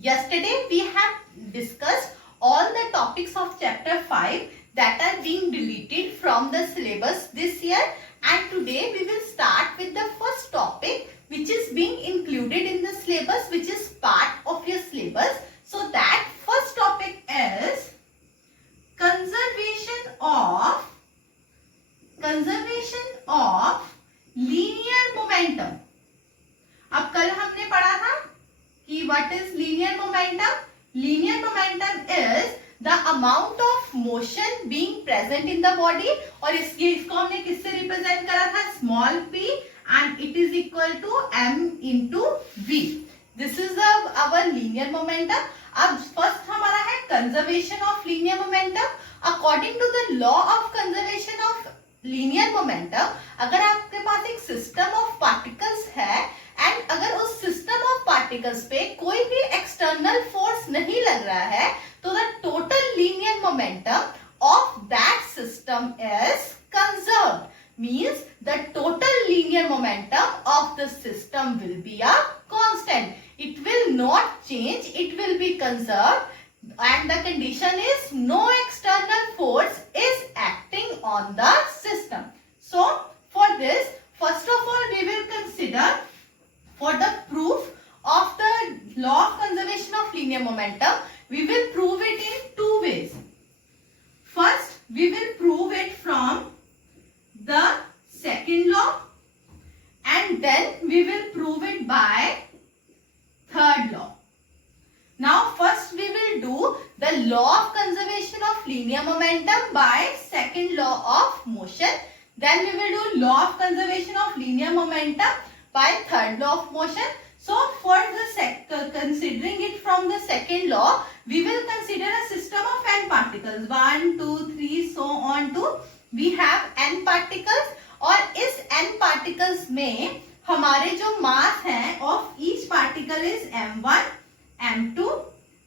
Yesterday we have discussed all the topics of chapter 5 that are being deleted from the syllabus this year, and today we will start with the first topic which is being included in the syllabus, which is part of your syllabus. So that first topic is conservation of linear momentum. अब कल हमने पढ़ा था कि what is linear momentum? Linear momentum is the amount of motion being present in the body, और इसको हमने किससे रिप्रेजेंट करा था? Small p, and it is equal to m into v. This is our linear momentum. अब first हमारा है conservation of linear momentum. According to the law of conservation of linear momentum, अगर आपके पास एक सिस्टम ऑफ पार्टिकल्स है and अगर उस सिस्टम ऑफ पार्टिकल्स पे कोई भी एक्सटर्नल फोर्स नहीं लग रहा है, तो the total linear momentum of that system is conserved. Means the total linear momentum of the system will be a constant. It will not change, it will be conserved, and the condition is no external force is acting on the system. So for this, first of all we will consider for the proof of the law of conservation of linear momentum, we will prove it in two ways. First, we will prove it from the second law, and then we will prove it by third law. Now first we will do the law of conservation of linear momentum by second law of motion. Then we will do law of conservation of linear momentum by third law of motion. So for the considering it from the second law, we will consider a system of n particles. 1, 2, 3, so on to we have n particles, और इस n particles में हमारे जो मास हैं of each particle is m1, m2,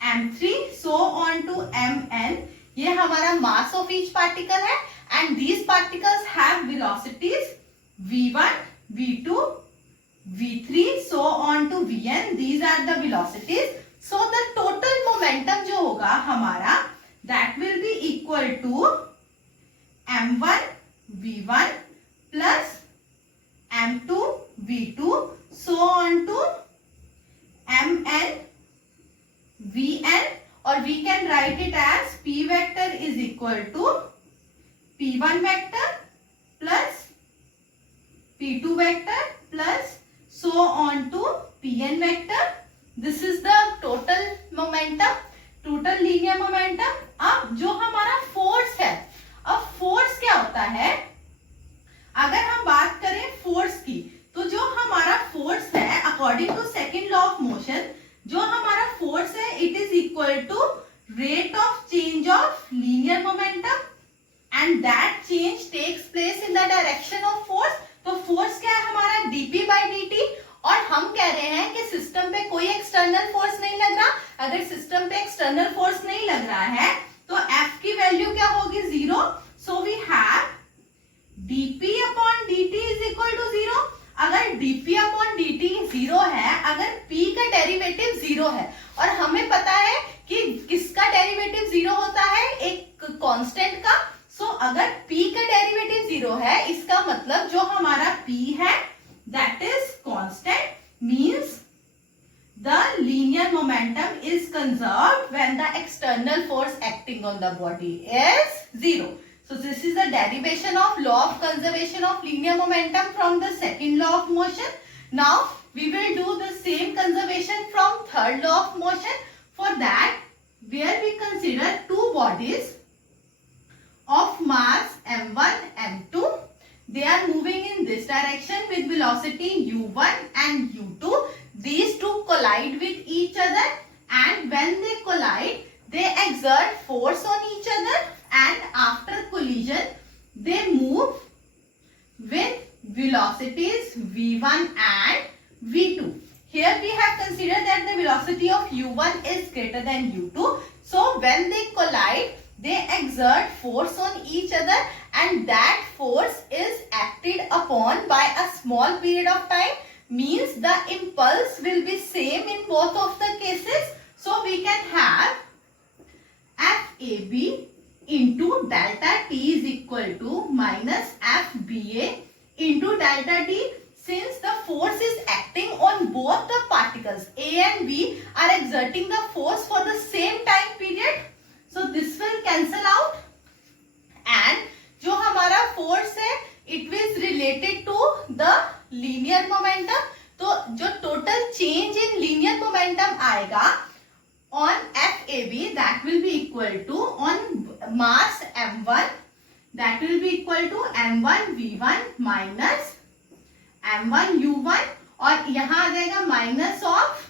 m3, so on to mn. ये हमारा mass of each particle है, and these particles have velocities v1, v2, v3, so on to vn. These are the velocities. So the total momentum जो होगा हमारा, that will be equal to m1 v1 plus m2 v2, so on to mn vn, or we can write it as p vector is equal to p1 vector plus p2 vector plus so on to pn vector. This is the total momentum, total linear momentum. अब जो हमारा force है, अब force क्या होता है? अगर हम बात करें फोर्स की, तो जो हमारा फोर्स है according to second law of motion, जो हमारा फोर्स है it is equal to rate of change of linear momentum, and that change takes place in the direction of force. तो फोर्स क्या है हमारा? dp by dt, और हम कह रहे हैं कि सिस्टम पे कोई एक्सटर्नल फोर्स नहीं लग रहा. अगर सिस्टम पे एक्सटर्नल फोर्स नहीं लग रहा है तो f की वैल्यू क्या होगी? 0. So we have dp upon dt is equal to 0. अगर dp upon dt 0 है, अगर p का डेरिवेटिव 0 है, और हमें पता है कि किसका डेरिवेटिव 0 होता है? एक कांस्टेंट का. सो अगर p का डेरिवेटिव 0 है, इसका मतलब जो हमारा p है that is constant, means the linear momentum is conserved when the external force acting on the body is 0. So this is the derivation of law of conservation of linear momentum from the second law of motion. Now we will do the same conservation from third law of motion. For that, where we consider two bodies of mass m1, m2. They are moving in this direction with velocity u1 and u2. These two collide with each other, and when they collide, they exert force on each other, and after collision, they move with velocities v1 and v2. Here we have considered that the velocity of u1 is greater than u2. So when they collide, they exert force on each other, and that force is acted upon by a small period of time, means the impulse will be same in both of the cases. FAB into delta T is equal to minus FBA into delta T. Since the force is acting on both the particles A and B are exerting the force for the same time period, so this will cancel out and जो हमारा force है it is related to the linear momentum. तो जो total change in linear momentum आएगा on FAB that will be equal to on mass M1 that will be equal to M1 V1 minus M1 U1 और यहाँ आ जाएगा minus of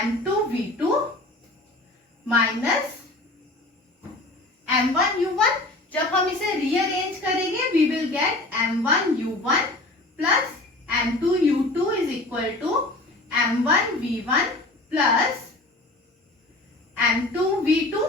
M2 V2 minus M1 U1. जब हम इसे rearrange करेंगे we will get M1 U1 plus M2 U2 is equal to M1 V1 plus M2 V2.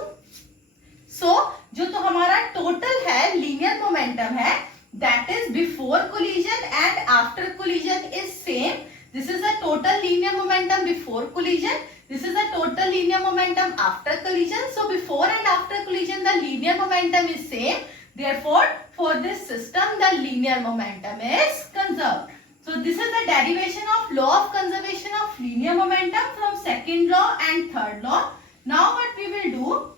So जो तो हमारा टोटल है लीनियर मोमेंटम है that is before collision and after collision is same. This is a total linear momentum before collision. This is a total linear momentum after collision. So before and after collision the linear momentum is same. Therefore for this system the linear momentum is conserved. So this is the derivation of law of conservation of linear momentum from second law and third law. Now what we will do?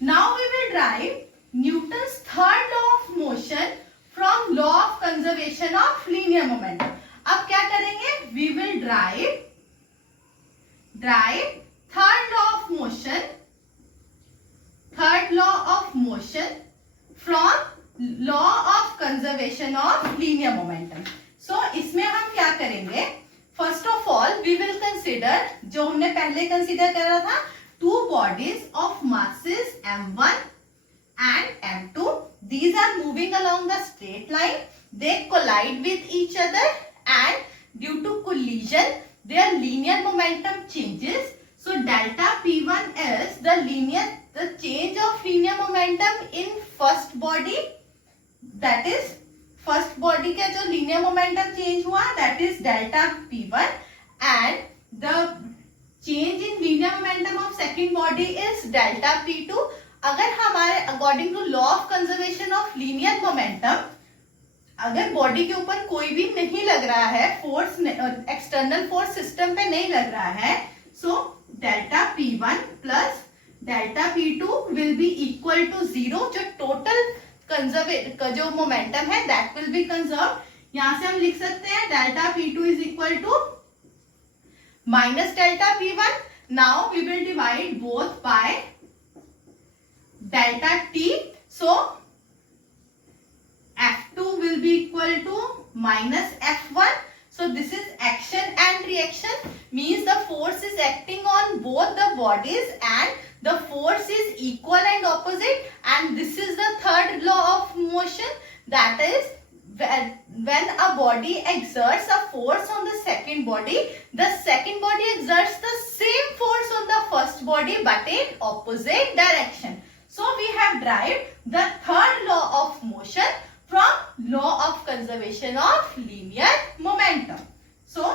Now we will derive Newton's third law of motion from law of conservation of linear momentum. अब क्या करेंगे? We will derive third law of motion from law of conservation of linear momentum. So इसमें हम क्या करेंगे? First of all we will consider जो हमने पहले consider करा था two bodies of masses M1 and M2. These are moving along the straight line. They collide with each other and due to collision their linear momentum changes. So delta P1 is the change of linear momentum in first body. That is first body का जो linear momentum change हुआ that is delta P1 and the change in linear momentum of second body is delta P2. अगर हमारे according to law of conservation of linear momentum अगर body के ऊपर कोई भी नहीं लग रहा है फोर्स एक्सटर्नल फोर्स सिस्टम पे नहीं लग रहा है so delta P1 plus delta P2 will be equal to 0. जो टोटल जो मोमेंटम है दैट विल बी कंजर्व. यहां से हम लिख सकते हैं delta P2 is equal to minus delta P1. Now we will divide both by delta T. So F2 will be equal to minus F1. So this is action and reaction, means the force is acting on both the bodies and the force is equal and opposite, and this is the third law of motion, that is when a body exerts a force on the second body, the second body exerts the same force on the first body but in opposite direction. So we have derived the third law of motion from law of conservation of linear momentum. So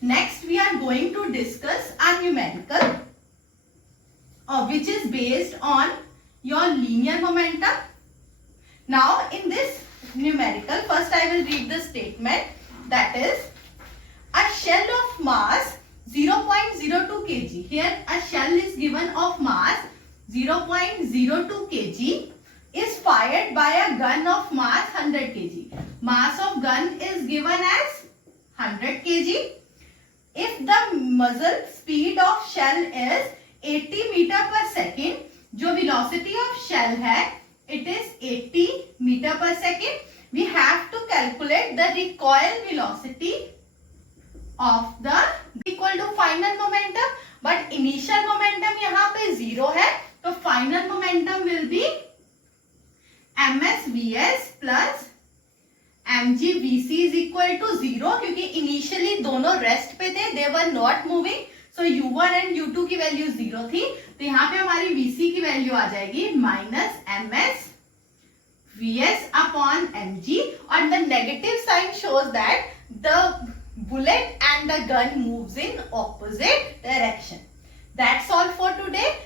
next we are going to discuss a numerical which is based on your linear momentum. Now in this numerical, first I will read the statement, that is a shell of mass 0.02 kg. Here a shell is given of mass 0.02 kg is fired by a gun of mass 100 kg. Mass of gun is given as 100 kg. If the muzzle speed of shell is 80 meter per second, जो velocity of shell है, it is 80 meter per second. We have to calculate the recoil velocity of the equal to final momentum, but initial momentum यहाँ पे 0 है, तो final momentum will be MSVS plus MGVC is equal to 0, क्योंकि initially दोनों rest पे थे, they were not moving, so U1 and U2 की value 0 थी, तो यहाँ पे हमारी VC की वैल्यू आ जाएगी minus MS VS upon mg, and the negative sign shows that the bullet and the gun moves in opposite direction. That's all for today.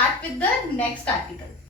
start with the next article.